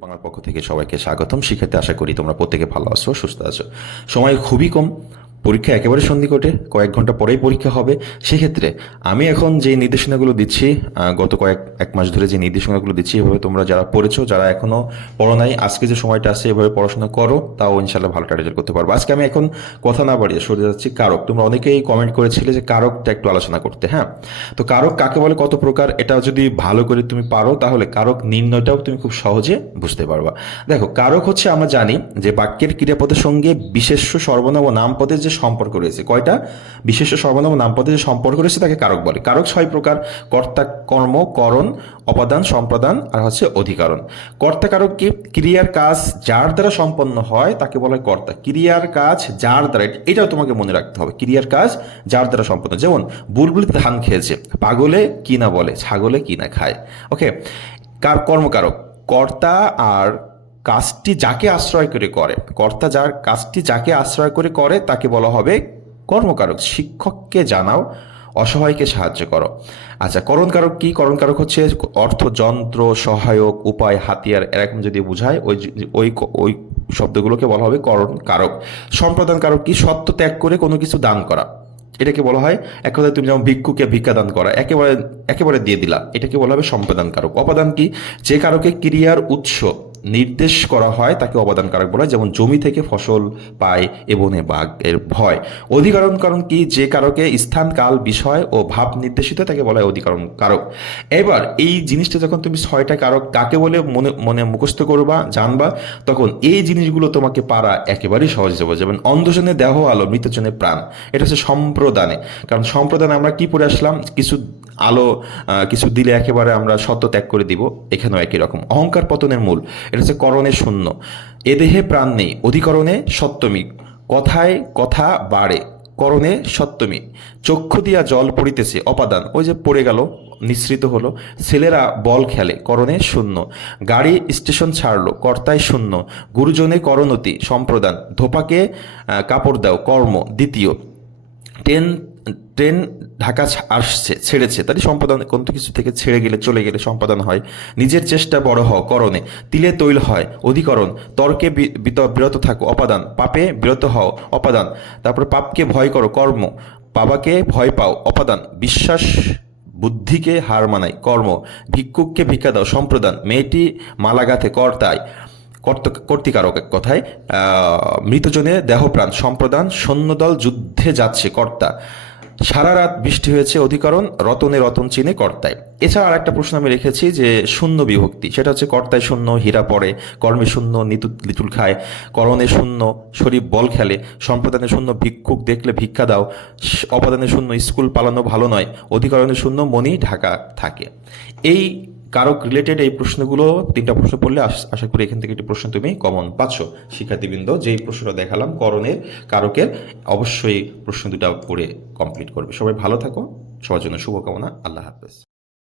বাংলার পক্ষ থেকে সবাইকে স্বাগতম। শিক্ষার্থী, আশা করি তোমরা প্রত্যেকে ভালো আছো, সুস্থ আছো। সময় খুবই কম পরীক্ষা একেবারে সন্ধিকটে কয়েক ঘণ্টা পরেই পরীক্ষা হবে। সেক্ষেত্রে আমি এখন যে নির্দেশনাগুলো দিচ্ছি গত কয়েক, এক মাস ধরে যে নির্দেশনাগুলো দিচ্ছি, এভাবে তোমরা যারা পড়েছো, যারা এখনও পড়ো নাই, আজকে যে সময়টা আছে, এভাবে পড়াশোনা করো, তাও ইনশাল্লাহ ভালোটা রেজাল্ট করতে পারব। আজকে আমি এখন কথা না বাড়িয়ে সরে যাচ্ছি কারক। তোমরা অনেকেই কমেন্ট করেছিলে যে কারকটা একটু আলোচনা করতে হ্যাঁ? তো কারক কাকে বলে, কত প্রকার, এটা যদি ভালো করে তুমি পারো, তাহলে কারক নির্ণয়টাও তুমি খুব সহজে বুঝতে পারবা। দেখো, কারক হচ্ছে, আমরা জানি যে বাক্যের ক্রিয়াপদের সঙ্গে বিশেষ্য, সর্বনাম ও নামপদের যে সম্পর্ক রয়েছে। কয়টা? বিশেষ্য সর্বনাম নামপদের যে সম্পর্ক রয়েছে তাকে কারক বলে। কারক ছয় প্রকার, কর্তা কর্ম, করণ অপাদান সম্প্রদান আর হচ্ছে অধিকরণ। কর্তা কারক কি? ক্রিয়ার কাজ যার দ্বারা সম্পন্ন হয় তাকে বলা কর্তা। ক্রিয়ার কাজ যার দ্বারা, এটাও তোমাকে মনে রাখতে হবে। ক্রিয়ার কাজ যার দ্বারা সম্পন্ন। যেমন, বুলবুলি ধান খেয়েছে। পাগলে কি না বলে, ছাগলে কি না খায়? ওকে কার কর্মকারক? কর্তা আর কাজটি যাকে আশ্রয় করে করে, কর্তা যার কাজটি যাকে আশ্রয় করে করে, তাকে বলা হবে কর্মকারক। শিক্ষককে জানাও, অসহায়কে সাহায্য করো। আচ্ছা করণকারক কি? করণকারক হচ্ছে অর্থ, যন্ত্র, সহায়ক, উপায়, হাতিয়ার, এরকম যদি বোঝায়, ওই ওই ওই শব্দগুলোকে বলা হবে করণ কারক সম্প্রদান কারক কি? সত্য ত্যাগ করে কোনো কিছু দান করা। এটাকে বলা হয়, এক কথায় তুমি যেমন ভিক্ষুকে ভিক্ষা দান করা, একেবারে একেবারে দিয়ে দিলা। এটাকে বলা হবে সম্পাদান কারক অপাদান কি? যে কারকে ক্রিয়ার উৎস। নির্দেশ করা হয় তাকে অবদান কারক বলা হয়। যেমন জমি থেকে ফসল পায়, এবনে বাঘ, এর ভয়। অধিকরণ কারণ কি? যে কারকে স্থান, কাল, বিষয় ও ভাব নির্দেশিত, তাকে বলা হয় অধিকরণ কারক। এবার এই জিনিসটা যখন তুমি ছয়টা কারক কাকে বলে মনে মনে মুখস্থ করবা, জানবা, তখন এই জিনিসগুলো তোমাকে পারা একেবারেই সহজ হবে যেমন অন্ধজনে দেহ, আলো মৃতজনে প্রাণ। এটা হচ্ছে সম্প্রদানে। কারণ সম্প্রদানে আমরা কি পড়ে আসলাম? কিছু আলো কিছু দিলে একেবারে আমরা সত্য ত্যাগ করে দিব, এখানেও একই রকম। অহংকার পতনের মূল, এটা হচ্ছে করণে শূন্য। এ দেহে প্রাণ নেই, অধিকরণে সপ্তমী কথায় কথা বাড়ে, করণে সপ্তমী চক্ষু দিয়া জল পড়িতেছে, অপাদান, ওই যে পড়ে গেল, নিঃসৃত হলো। ছেলেরা বল খেলে, করণে শূন্য। গাড়ি স্টেশন ছাড়লো, কর্তায় শূন্য। গুরুজনে করণতি, সম্প্রদান। ধোপাকে কাপড় দাও, কর্ম, দ্বিতীয়। ট্রেন ট্রেন ঢাকা আসছে ছেড়েছে। তাই সম্পাদন কোনো কিছু থেকে ছেড়ে গেলে, চলে গেলে সম্পাদন হয়। নিজের চেষ্টা বড় হও, করণে। তিলে তৈল হয়, অধিকরণ। তর্কে বিরত থাকো, অপাদান। পাপে বিরত হও, অপাদান। তারপর পাপকে ভয় করো, কর্ম। বাবাকে ভয় পাও, অপাদান। বিশ্বাস বুদ্ধিকে হার মানায়, কর্ম। ভিক্ষুককে ভিক্ষা দাও, সম্প্রদান। মেয়েটি মালাগাথে কর্তায় কর্ত- কর্তিকারক কথায় মৃতজনে দেহপ্রাণ সম্প্রদান, সৈন্যদল যুদ্ধে যাচ্ছে, কর্তা। সারা রাত বৃষ্টি হয়েছে অধিকরণ, রতনে রতন চিনে কর্তায়। এছাড়া আর একটা প্রশ্ন আমি রেখেছি যে, শূন্য বিভক্তি, সেটা হচ্ছে কর্তায় শূন্য, হীরা পড়ে, কর্মে শূন্য নিতু লিটুল খায়, করণে শূন্য, শরীর বল খেলে, সম্প্রদানে শূন্য, ভিক্ষুক দেখলে ভিক্ষা দাও অপাদানে শূন্য, স্কুল পালানো ভালো নয়, অধিকরণে শূন্য মনি ঢাকা থাকে। এই কারক রিলেটেড এই প্রশ্নগুলো তিনটা প্রশ্ন পড়লে আশ- করি এখান থেকে একটি প্রশ্ন তুমি কমন পাচ্ছ। শিক্ষার্থীবৃন্দ, যেই প্রশ্নটা দেখালাম, করণের, কারকের, অবশ্যই প্রশ্ন দুটা পড়ে কমপ্লিট করবে। সবাই ভালো থাকো, সবার জন্য শুভকামনা, আল্লাহ হাফেজ।